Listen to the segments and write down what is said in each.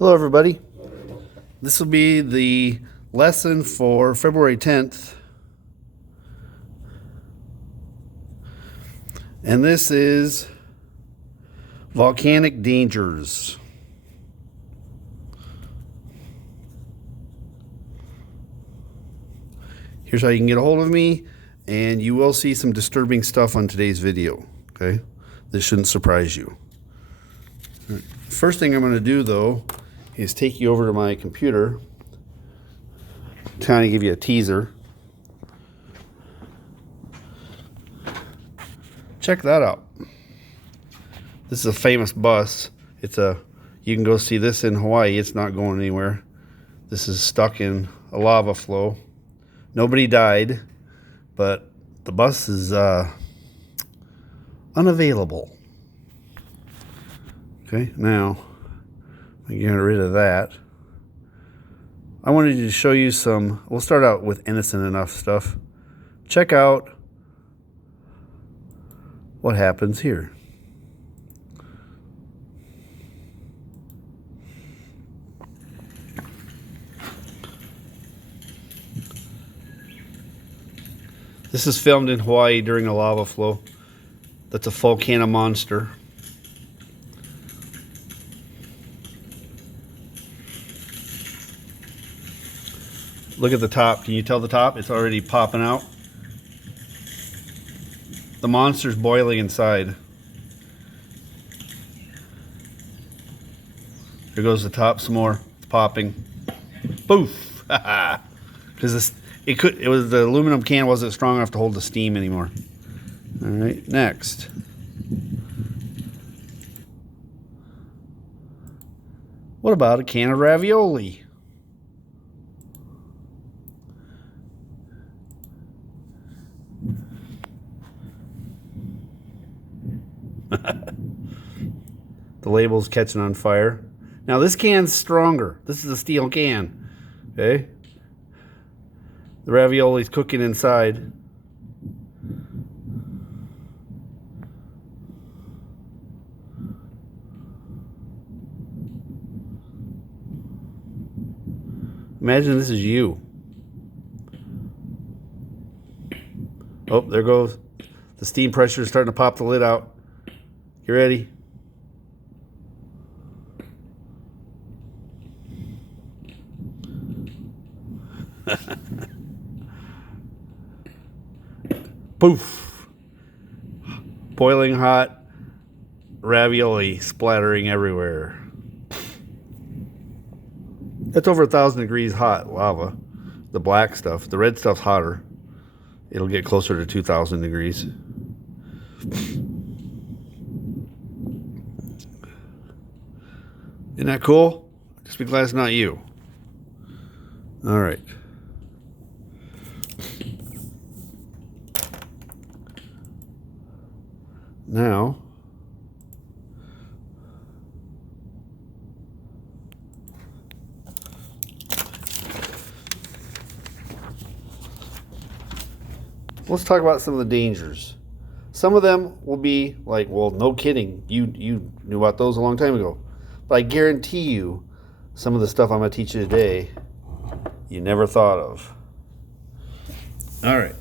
Hello everybody. This will be the lesson for February 10th. And this is volcanic dangers. Here's how you can get a hold of me, and you will see some disturbing stuff on today's video. Okay? This shouldn't surprise you. First thing I'm going to do though is take you over to my computer, kind of give you a teaser. Check that out. This is a famous bus. You can go see this in Hawaii. It's not going anywhere. This is stuck in a lava flow. Nobody died, but the bus is unavailable. Okay, now I get rid of that. I wanted to show you some, we'll start out with innocent enough stuff. Check out what happens here. This is filmed in Hawaii during a lava flow. That's a volcano monster. Look at the top. Can you tell the top? It's already popping out. The monster's boiling inside. Here goes the top some more. It's popping. Poof! Because the aluminum can wasn't strong enough to hold the steam anymore. All right, next. What about a can of ravioli? The label's catching on fire. Now this can's stronger. This is a steel can. Okay? The ravioli's cooking inside. Imagine this is you. Oh, there goes. The steam pressure is starting to pop the lid out. You ready? Poof! Boiling hot ravioli splattering everywhere. That's over 1,000 degrees hot lava. The black stuff. The red stuff's hotter. It'll get closer to 2,000 degrees. Isn't that cool? Just be glad it's not you. All right. Now, let's talk about some of the dangers. Some of them will be like, well, no kidding. You knew about those a long time ago. But I guarantee you, some of the stuff I'm going to teach you today, you never thought of. All right.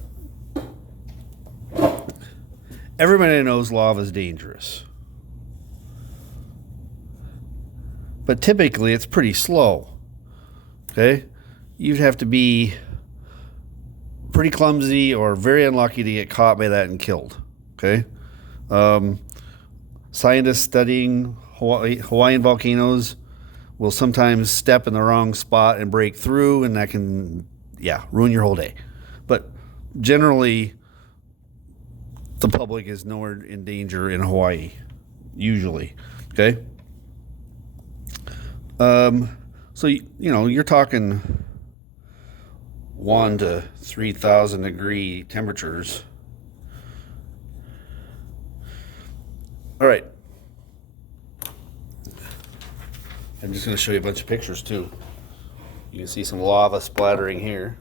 Everybody knows lava is dangerous. But typically, it's pretty slow. Okay? You'd have to be pretty clumsy or very unlucky to get caught by that and killed. Okay? Scientists studying Hawaiian volcanoes will sometimes step in the wrong spot and break through, and that can, ruin your whole day. But generally, the public is nowhere in danger in Hawaii, usually. Okay? So, you're talking 1 to 3,000 degree temperatures. All right. I'm just going to show you a bunch of pictures too. You can see some lava splattering here.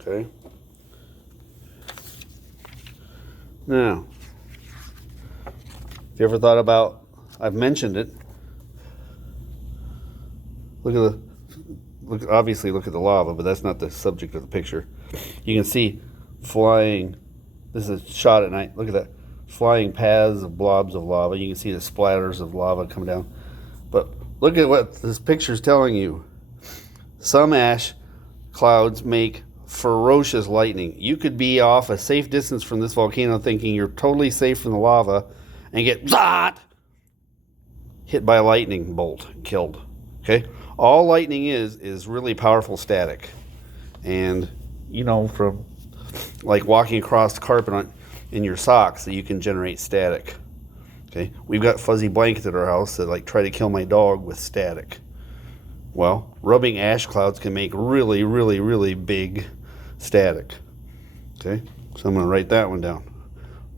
Okay. Now, if you ever thought about, I've mentioned it, Obviously look at the lava, but that's not the subject of the picture. You can see flying. This is a shot at night. Look at that. Flying paths of blobs of lava. You can see the splatters of lava coming down. But look at what this picture is telling you. Some ash clouds make ferocious lightning. You could be off a safe distance from this volcano thinking you're totally safe from the lava and get hit by a lightning bolt, killed. Okay? All lightning is really powerful static. And you know from like walking across the carpet in your socks that you can generate static. Okay? We've got fuzzy blankets at our house that like try to kill my dog with static. Well, rubbing ash clouds can make really, really, really big static. Okay, so I'm going to write that one down.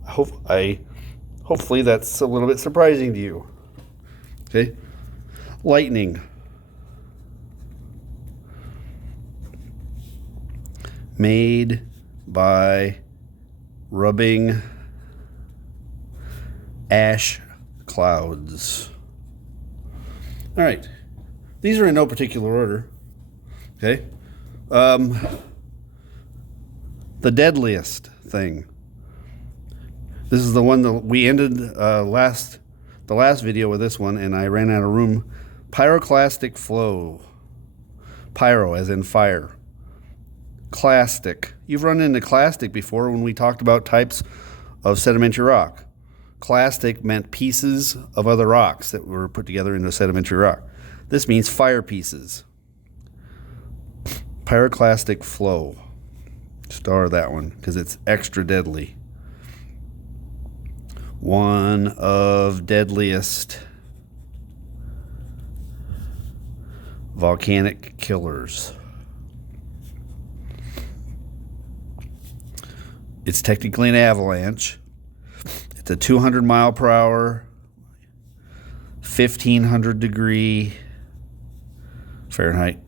Hopefully that's a little bit surprising to you. Okay, lightning. Made by rubbing ash clouds. All right. These are in no particular order. Okay. The deadliest thing. This is the one that we ended the last video with this one, and I ran out of room. Pyroclastic flow. Pyro as in fire. Clastic. You've run into clastic before when we talked about types of sedimentary rock. Clastic meant pieces of other rocks that were put together into a sedimentary rock. This means fire pieces. Pyroclastic flow. Star that one because it's extra deadly. One of deadliest volcanic killers. It's technically an avalanche. It's a 200 mile per hour, 1500 degree Fahrenheit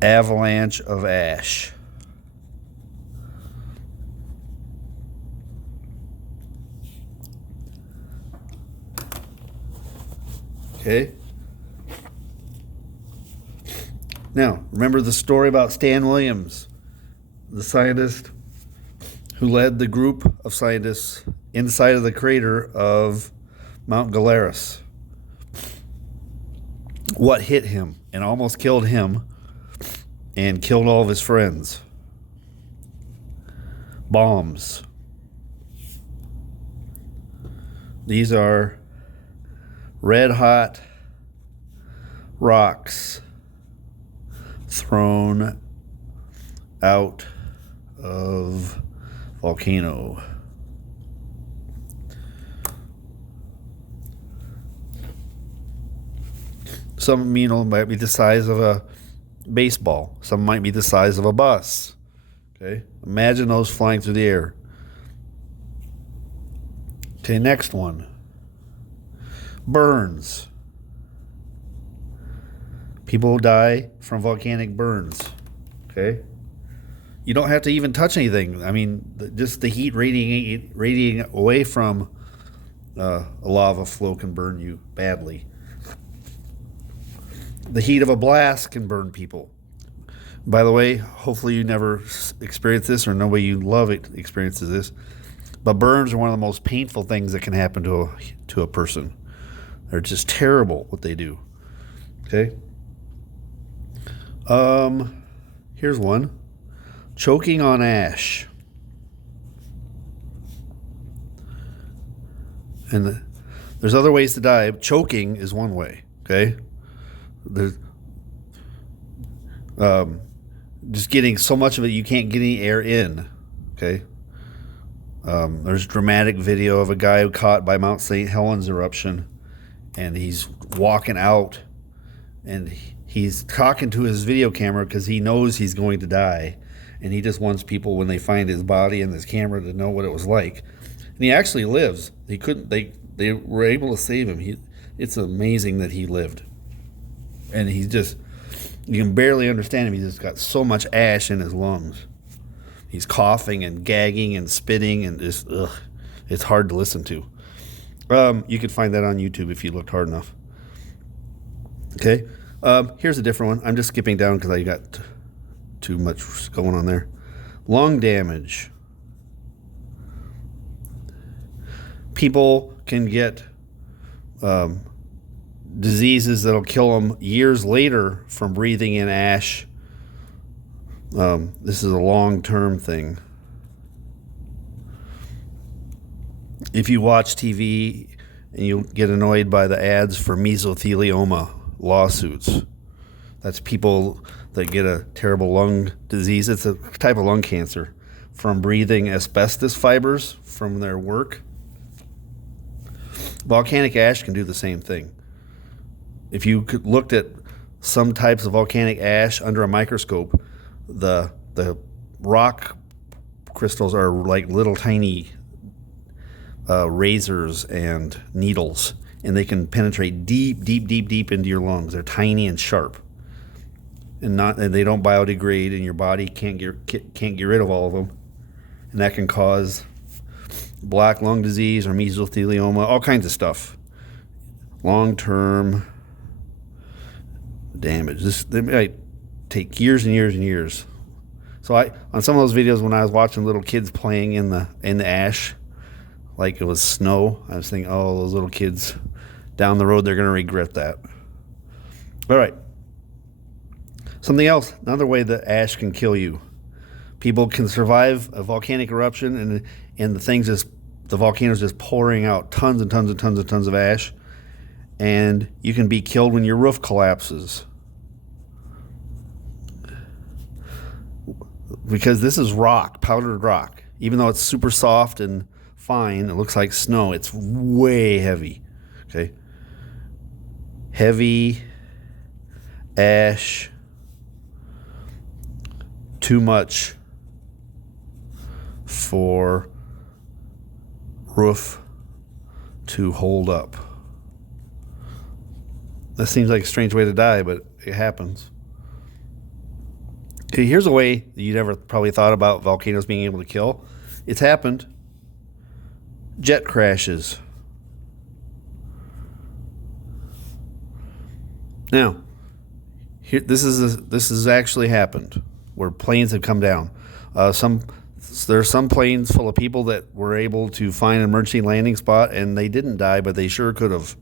avalanche of ash. Okay. Now, remember the story about Stan Williams, the scientist who led the group of scientists inside of the crater of Mount Galeras. What hit him and almost killed him and killed all of his friends? Bombs. These are red hot rocks thrown out of volcano. Some, might be the size of a baseball. Some might be the size of a bus. Okay, imagine those flying through the air. Okay, next one. Burns. People die from volcanic burns. Okay, you don't have to even touch anything. I mean, just the heat radiating away from a lava flow can burn you badly. The heat of a blast can burn people. By the way, hopefully you never experience this, or nobody you love experiences this. But burns are one of the most painful things that can happen to a person. They're just terrible what they do. Okay. Here's one. Choking on ash. And there's other ways to die. Choking is one way. Okay. There's just getting so much of it you can't get any air in. Okay. There's dramatic video of a guy who caught by Mount St. Helens eruption, and he's walking out, and he's talking to his video camera because he knows he's going to die, and he just wants people, when they find his body and his camera, to know what it was like. And he actually lives. They were able to save him. It's amazing that he lived. And he's just, you can barely understand him. He's just got so much ash in his lungs. He's coughing and gagging and spitting and just, it's hard to listen to. You could find that on YouTube if you looked hard enough. Okay. Here's a different one. I'm just skipping down because I got too much going on there. Lung damage. People can get diseases that'll kill them years later from breathing in ash. This is a long-term thing. If you watch TV and you get annoyed by the ads for mesothelioma lawsuits, that's people that get a terrible lung disease. It's a type of lung cancer from breathing asbestos fibers from their work. Volcanic ash can do the same thing. If you looked at some types of volcanic ash under a microscope, the rock crystals are like little tiny razors and needles, and they can penetrate deep into your lungs. They're tiny and sharp, and they don't biodegrade, and your body can't get rid of all of them, and that can cause black lung disease or mesothelioma, all kinds of stuff. Long-term damage. They might take years and years and years. So on some of those videos when I was watching little kids playing in the ash, like it was snow, I was thinking, oh, those little kids down the road, they're going to regret that. All right. Something else, another way that ash can kill you. People can survive a volcanic eruption and the volcano's just pouring out tons and tons and tons and tons of ash, and you can be killed when your roof collapses. Because this is rock, powdered rock. Even though it's super soft and fine, it looks like snow, it's way heavy. Okay? Heavy ash, too much for roof to hold up. That seems like a strange way to die, but it happens. Okay, here's a way that you never probably thought about volcanoes being able to kill. It's happened. Jet crashes. Now, this has actually happened where planes have come down. There are some planes full of people that were able to find an emergency landing spot, and they didn't die, but they sure could have.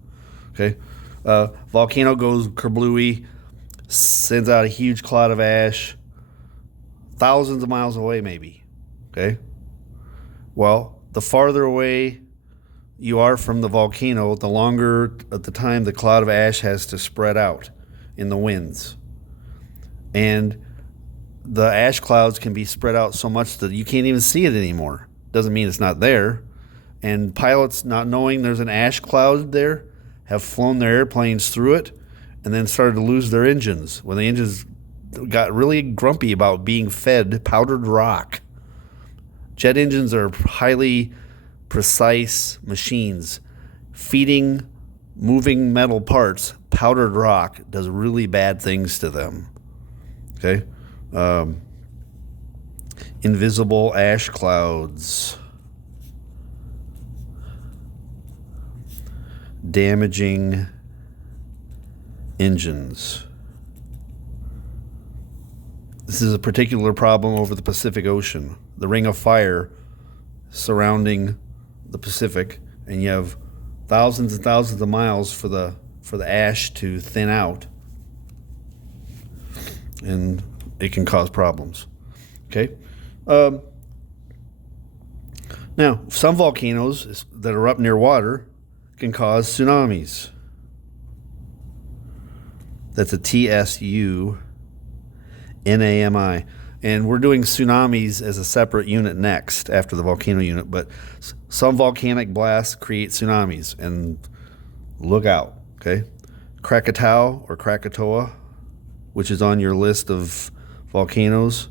Okay, volcano goes kerblooey, sends out a huge cloud of ash, thousands of miles away, maybe. Okay, well, the farther away you are from the volcano, the longer at the time the cloud of ash has to spread out in the winds, and the ash clouds can be spread out so much that you can't even see it anymore. Doesn't mean it's not there. And pilots, not knowing there's an ash cloud there, have flown their airplanes through it and then started to lose their engines when the engines got really grumpy about being fed powdered rock. Jet engines are highly precise machines. Feeding moving metal parts powdered rock does really bad things to them. Okay? Invisible ash clouds, damaging engines. This is a particular problem over the Pacific Ocean, the Ring of Fire surrounding the Pacific, and you have thousands and thousands of miles for the ash to thin out, and it can cause problems. Okay. Now, some volcanoes that are up near water can cause tsunamis. That's a TSUNAMI. And we're doing tsunamis as a separate unit next after the volcano unit. But some volcanic blasts create tsunamis. And look out. Okay. Krakatoa or Krakatoa, which is on your list of volcanoes.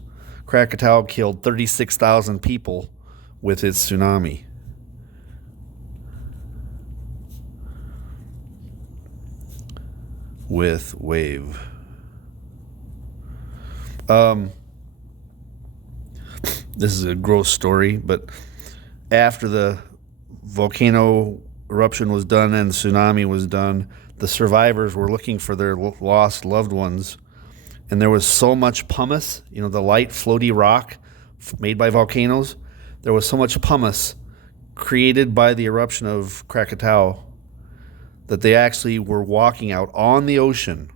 Krakatoa killed 36,000 people with its tsunami. With wave. This is a gross story, but after the volcano eruption was done and the tsunami was done, the survivors were looking for their lost loved ones, and there was so much pumice, the light floaty rock made by volcanoes. There was so much pumice created by the eruption of Krakatoa that they actually were walking out on the ocean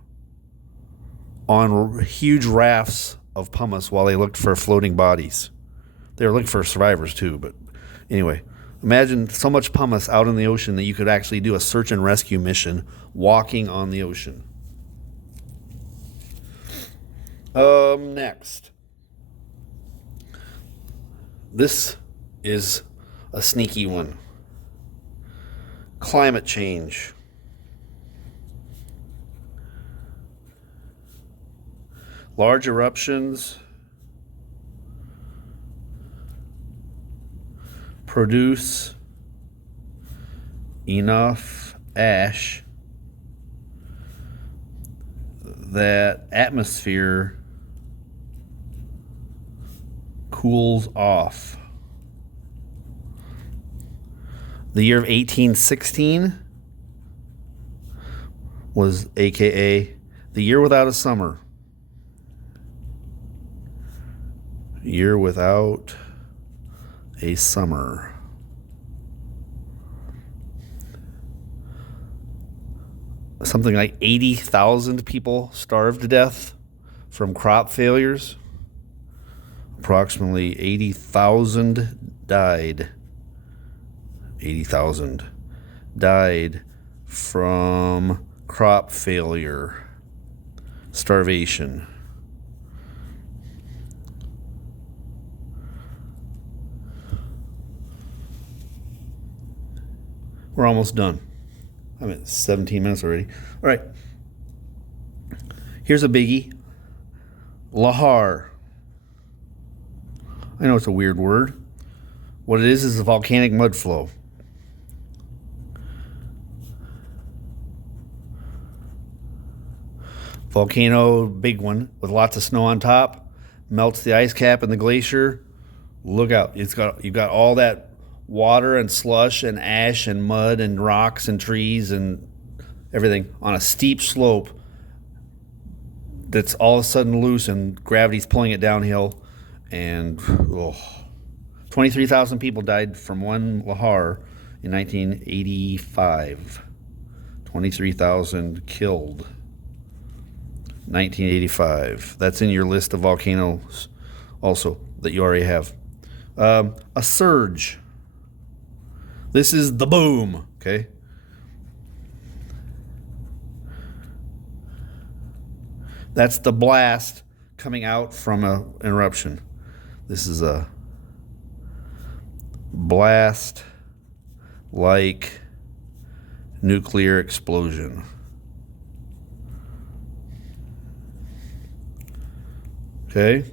on huge rafts of pumice while they looked for floating bodies. They were looking for survivors too, but anyway, imagine so much pumice out in the ocean that you could actually do a search and rescue mission walking on the ocean. Next. This is a sneaky one. Climate change. Large eruptions produce enough ash that atmosphere cools off. The year of 1816 was AKA the year without a summer. Year without a summer. Something like 80,000 people starved to death from crop failures. Approximately 80,000 died. 80,000 died from crop failure, starvation. We're almost done. I'm at 17 minutes already. All right. Here's a biggie. Lahar. I know it's a weird word. What it is a volcanic mud flow. Volcano, big one, with lots of snow on top, melts the ice cap in the glacier. Look out. You've got all that water and slush and ash and mud and rocks and trees and everything on a steep slope that's all of a sudden loose and gravity's pulling it downhill. And 23,000 people died from one lahar in 1985. 23,000 killed. 1985. That's in your list of volcanoes also that you already have. A surge. This is the boom, okay? That's the blast coming out from an eruption. This is a blast like nuclear explosion. Okay?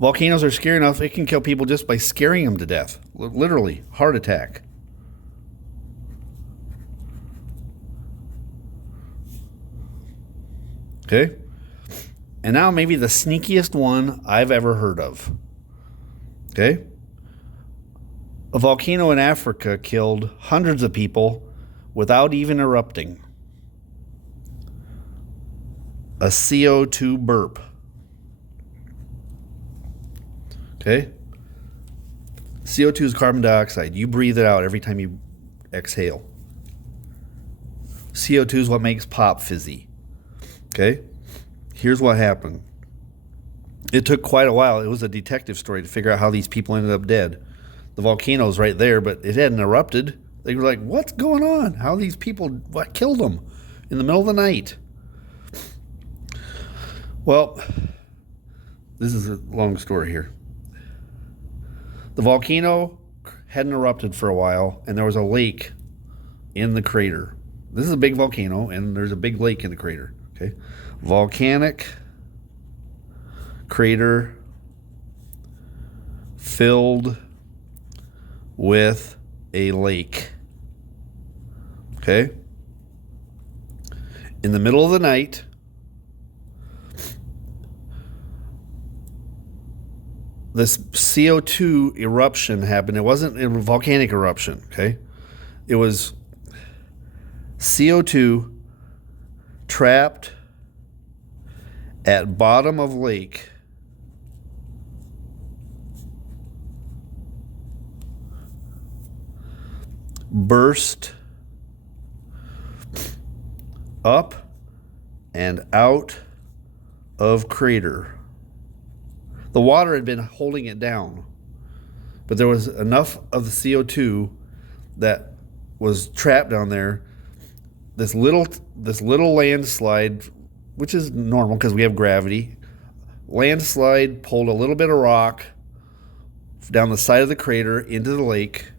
Volcanoes are scary enough, it can kill people just by scaring them to death. Literally, heart attack. Okay? And now maybe the sneakiest one I've ever heard of. Okay? A volcano in Africa killed hundreds of people without even erupting. A CO2 burp. Okay? CO2 is carbon dioxide. You breathe it out every time you exhale. CO2 is what makes pop fizzy. Okay? Here's what happened. It took quite a while. It was a detective story to figure out how these people ended up dead. The volcano's right there, but it hadn't erupted. They were like, what's going on? How these people, what killed them in the middle of the night? Well, this is a long story here. The volcano hadn't erupted for a while, and there was a lake in the crater. This is a big volcano, and there's a big lake in the crater. Okay, volcanic crater filled with a lake. Okay, in the middle of the night, this CO2 eruption happened. It wasn't a volcanic eruption, okay? It was CO2 trapped at bottom of lake burst up and out of crater. The water had been holding it down, but there was enough of the CO2 that was trapped down there. This little landslide, which is normal because we have gravity, landslide pulled a little bit of rock down the side of the crater into the lake,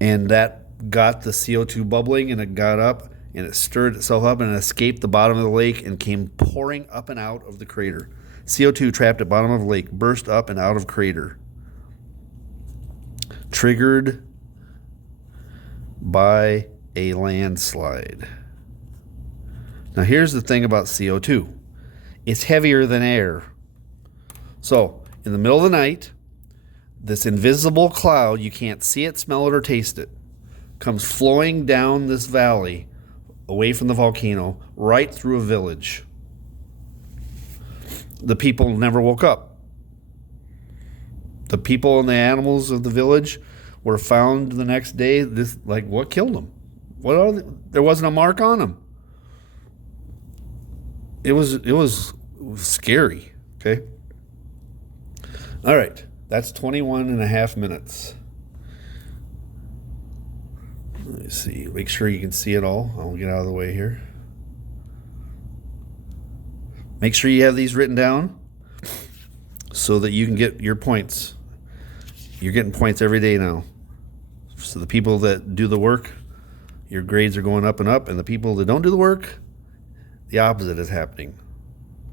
and that got the CO2 bubbling, and it got up and it stirred itself up and it escaped the bottom of the lake and came pouring up and out of the crater. CO2 trapped at bottom of lake burst up and out of crater. Triggered by a landslide. Now here's the thing about CO2. It's heavier than air. So in the middle of the night, this invisible cloud, you can't see it, smell it, or taste it, comes flowing down this valley away from the volcano right through a village. The people never woke up. The people and the animals of the village were found the next day. What killed them? There wasn't a mark on them. It was scary. Okay. All right. That's 21 and a half minutes. Let me see. Make sure you can see it all. I'll get out of the way here. Make sure you have these written down so that you can get your points. You're getting points every day now. So the people that do the work, your grades are going up and up, and the people that don't do the work, the opposite is happening.